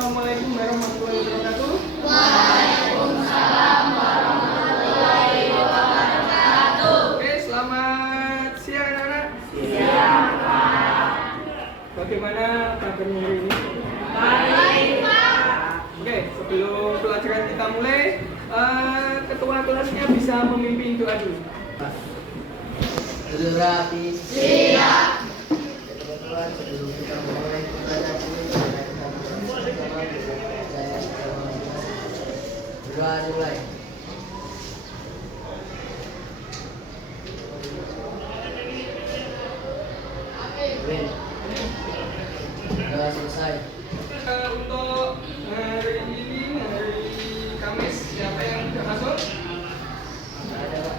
Assalamualaikum warahmatullahi wabarakatuh. Waalaikumsalam warahmatullahi wabarakatuh. Oke, selamat siang anak-anak. Siang, Pak. Bagaimana kabarnya hari ini? Baik, Pak. Oke, sebelum pelajaran kita mulai, ketua kelasnya bisa memimpin doa dulu. Dulu rapi. Siap. Teman-teman, sebelum kita mulai belajar ini, kita bersama-sama saya doa dimulai. Amin. Doa selesai. Untuk hari ini, hari Kamis, siapa yang sudah masuk? Ada Pak.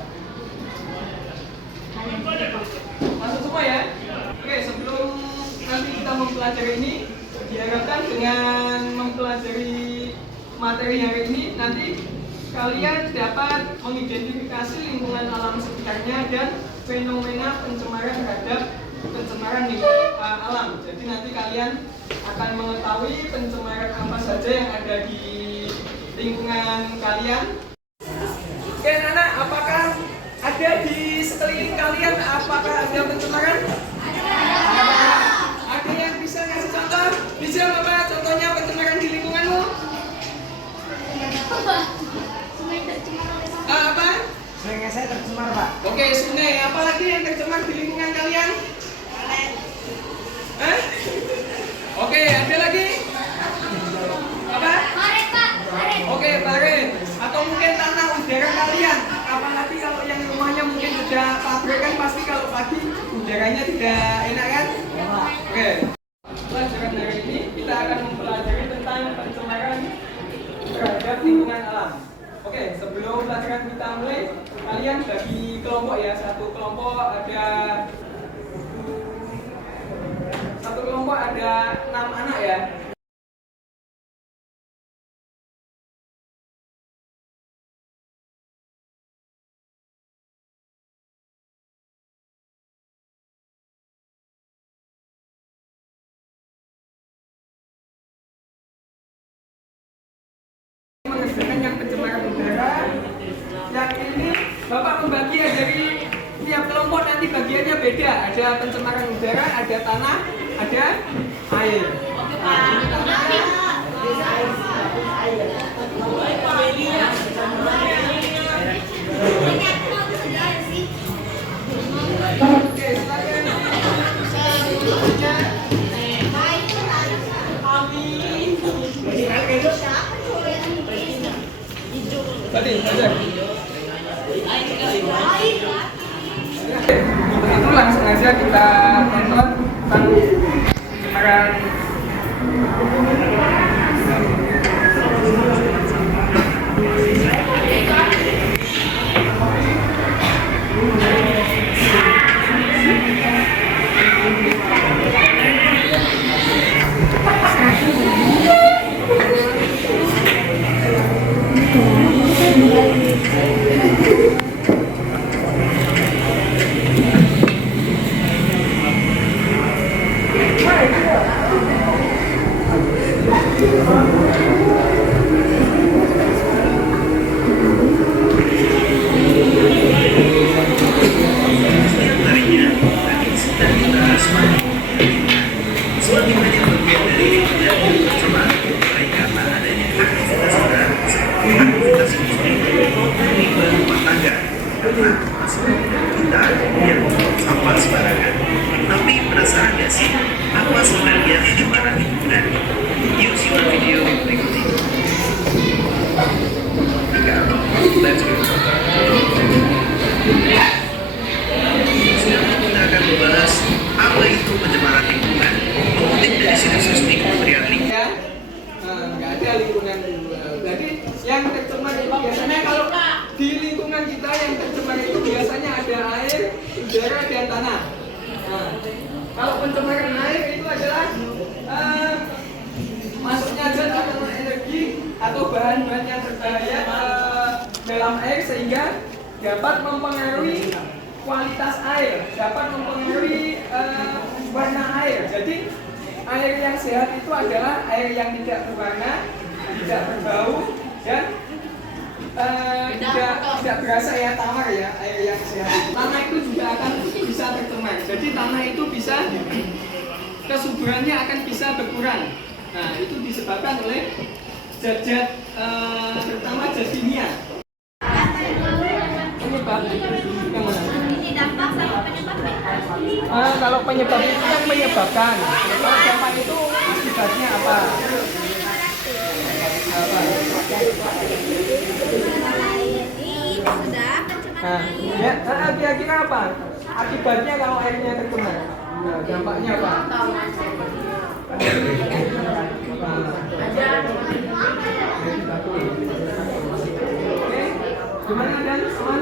Masuk semua ya? Oke, sebelum nanti kita mempelajari ini, diharapkan dengan mempelajari materi hari ini, nanti kalian dapat mengidentifikasi lingkungan alam sekitarnya dan fenomena pencemaran terhadap pencemaran alam. Jadi nanti kalian akan mengetahui pencemaran apa saja yang ada di lingkungan kalian. Oke, anak-anak, apakah ada di sekeliling kalian, apakah ada pencemaran? Ada yang bisa ngasih contoh? Bisa apa contohnya pencemaran di lingkunganmu? Apa? Sungai saya tercemar, Pak. Oke, sungai. Apalagi yang tercemar di lingkungan kalian? Hah? Oke, ada lagi? Apa? Karet, Pak. Karet. Oke, baret. Atau mungkin tanah udara kalian. Apalagi kalau yang rumahnya mungkin sudah pabrikan, pasti kalau pagi udaranya tidak enak kan? Oke. Pelajaran hari ini kita akan mempelajari tentang pencemaran terhadap lingkungan alam. Oke, sebelum pelajaran kita mulai, kalian bagi kelompok ya. Satu kelompok ada 6 anak ya. Mengerjakan yang pencemaran udara. Yang ini Bapak membagi ya, dari tiap kelompok nanti bagiannya beda. Ada pencemaran udara, ada tanah, ada air. Oke, silakan. Tadi, ajar. Itu langsung aja kita tonton tentang pencemaran. Semakin banyak bagian dari lingkungan tercemar, baik karena adanya aktivitas orang, aktivitas industri, limbah rumah tangga, karena masyarakat kita yang membuang sampah sembarangan. Tapi penasaran nggak sih, apa sebenarnya pencemaran lingkungan? Yuk simak video berikut ini. Let's go. Sekarang kita akan membahas apa itu pencemaran lingkungan. Mengutip dari situs resmi Kementerian Lingkungan. Ya, nggak ada lingkungan. Jadi yang tercemar itu biasanya kalau di lingkungan kita yang tercemar itu biasanya ada air, udara, dan tanah. Nah, kalau pencemaran air itu adalah masuknya zat atau energi atau bahan-bahan yang berbahaya dalam air sehingga dapat mempengaruhi kualitas air, dapat mempengaruhi warna air. Jadi air yang sehat itu adalah air yang tidak berwarna, tidak berbau, dan tidak berasa ya tawar ya, air yang sehat. Tanah itu juga akan bisa tercemar. Jadi tanah itu bisa kesuburannya akan bisa berkurang. Nah, itu disebabkan oleh zat-zat terutama zat kimia. Penyebab yang mana? Ini dampak sama penyebabnya. Kalau penyebab itu kan menyebabkan. Kalau dampak itu akibatnya apa? Ini sudah pencemaran air. Ya, kira-kira apa? Akibatnya kalau airnya tercemar. Nah, dampaknya apa? Oke, gimana dan teman?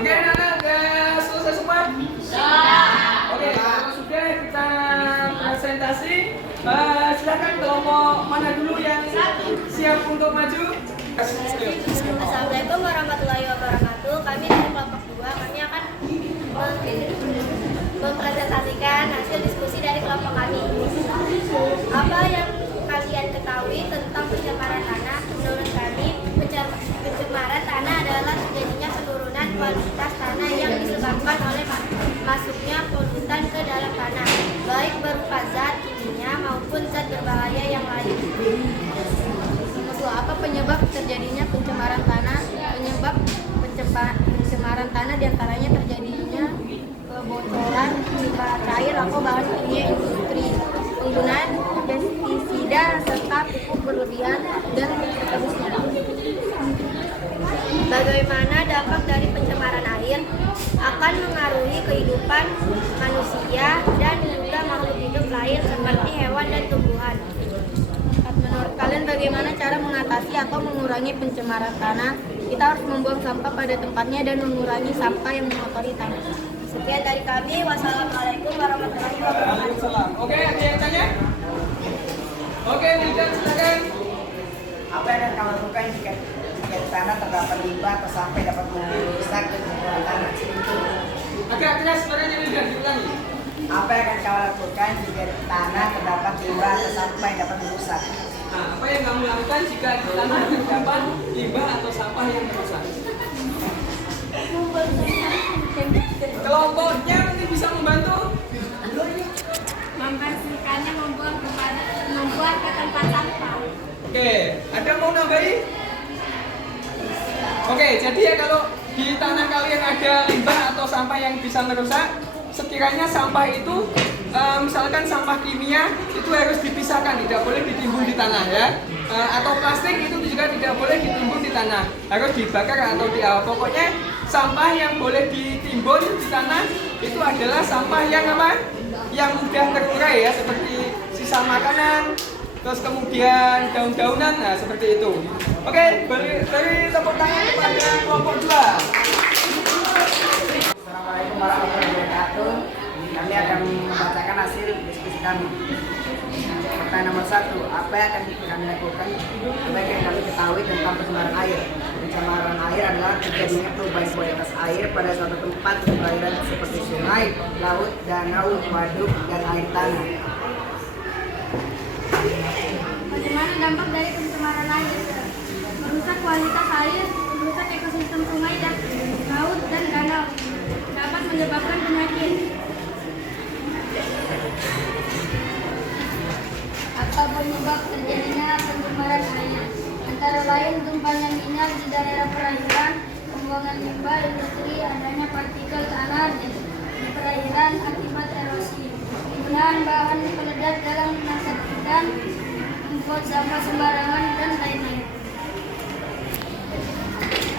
Oke, anak-anak selesai semua? Oke, kalau sudah kita presentasi. Silakan kelompok mana dulu yang siap untuk maju? Assalamualaikum warahmatullahi wabarakatuh. Kami dari kelompok 2, kami akan mempresentasikan hasil diskusi dari kelompok kami. Apa yang kalian ketahui tentang pencemaran tanah? Menurut kami, pencemaran tanah adalah terjadinya penurunan kualitas tanah yang disebabkan oleh masuknya polutan ke dalam tanah, baik berupa zat kimia maupun zat berbahaya yang lain. Apa penyebab terjadinya pencemaran tanah? Penyebab pencemaran tanah diantaranya terjadinya kebocoran pipa cair atau bahan kimia industri, penggunaan pestisida serta pupuk berlebihan dan seterusnya. Bagaimana dampak dari pencemaran air? Akan mengaruhi kehidupan manusia dan juga makhluk hidup lain seperti hewan dan tumbuhan. Menurut kalian bagaimana cara mengatasi atau mengurangi pencemaran tanah? Kita harus membuang sampah pada tempatnya dan mengurangi sampah yang mengotori tanah. Sekian dari kami. Wassalamualaikum warahmatullahi wabarakatuh. Oke, ada yang tanya? Oke, Wildan silakan. Apa yang akan kamu lakukan jika di tanah terdapat limbah atau sampai dapat merusak dan membuang tanah? Agak keras suaranya Wildan, diulangi. Apa yang akan kamu lakukan jika di tanah terdapat limbah atau sampah yang dapat merusak? Nah, apa yang kamu lakukan jika di tanah terdapat limbah atau sampah yang merusak? Kelompoknya mungkin bisa membantu. Membersihkannya, membuat ke tempat sampah. Oke, ada mau nambahin? Oke, jadi ya kalau di tanah kalian ada limbah atau sampah yang bisa merusak, sekiranya sampah itu misalkan sampah kimia itu harus dipisahkan, tidak boleh ditimbun di tanah ya. Atau plastik itu juga tidak boleh ditimbun di tanah, harus dibakar atau pokoknya sampah yang boleh ditimbun di tanah itu adalah sampah yang apa? Yang mudah terurai ya, seperti sisa makanan, terus kemudian daun-daunan, nah seperti itu. Oke, beri tepuk tangan kepada kelompok 2. Assalamualaikum warahmatullahi wabarakatuh. Kami akan membacakan hasil diskusi kami. Pertanyaan nomor 1, apa yang akan kami lakukan? Apa yang kami ketahui tentang pencemaran air? Pencemaran air adalah terjadinya perubahan kualitas air pada suatu tempat perairan seperti sungai, laut, danau, waduk, dan air tanah. Bagaimana dampak dari pencemaran air? Merusak kualitas air, merusak ekosistem sungai dan laut dan danau, dapat menyebabkan penyakit. Apa penyebab terjadinya pencemaran air? Antara lain tumpahnya minyak di daerah perairan, pembuangan limbah industri, adanya partikel tanah di perairan akibat erosi, penggunaan bahan peledak dalam memasak ikan, membuat sampah sembarangan, dan lain-lain.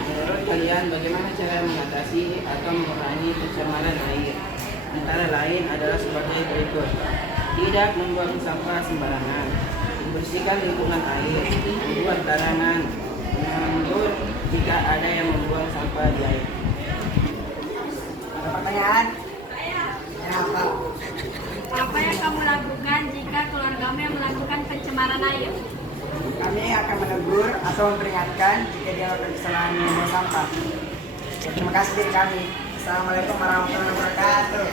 Menurut kalian bagaimana cara mengatasi atau mengurangi pencemaran air? antara lain adalah sebagai berikut. Tidak membuang sampah sembarangan, membersihkan lingkungan air, membuat larangan, menegur jika ada yang membuang sampah di air. Ada pertanyaan? Apa? Apa yang kamu lakukan jika keluargamu yang melakukan pencemaran air? Kami akan menegur atau memperingatkan jika dia melakukan kesalahan membuang sampah. Terima kasih dari kami. Assalamualaikum warahmatullahi wabarakatuh.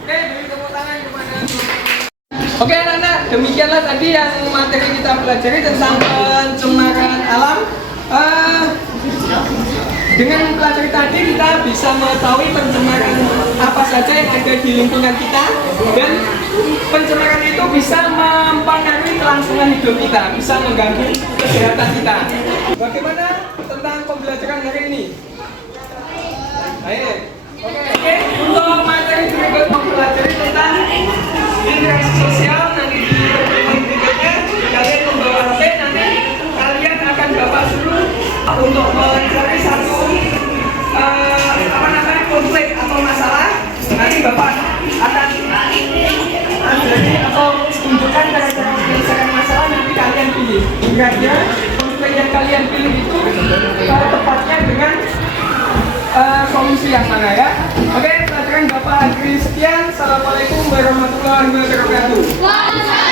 Oke, beri tepuk tangan kepada Oke anak-anak, demikianlah tadi yang materi kita pelajari tentang pencemaran alam. Dengan mempelajari tadi kita bisa mengetahui pencemaran apa saja yang ada di lingkungan kita, dan pencemaran itu bisa mempengaruhi kelangsungan hidup kita, bisa mengganggu kesehatan kita. Bagaimana tentang pembelajaran hari ini? Baik. Oke, untuk materi berikut mempelajari tentang interaksi sosial, nanti di pertemuan berikutnya kalian membawa HP, nanti kalian akan bapak suruh untuk mencari satu konflik atau masalah. Nanti bapak akan ajari atau tunjukkan cara-cara menyelesaikan masalah, nanti kalian pilih. Kira-kira konflik yang kalian pilih itu tepatnya dengan solusi yang mana ya? Oke, pelajaran Bapak akhiri sekian. Assalamualaikum warahmatullahi wabarakatuh.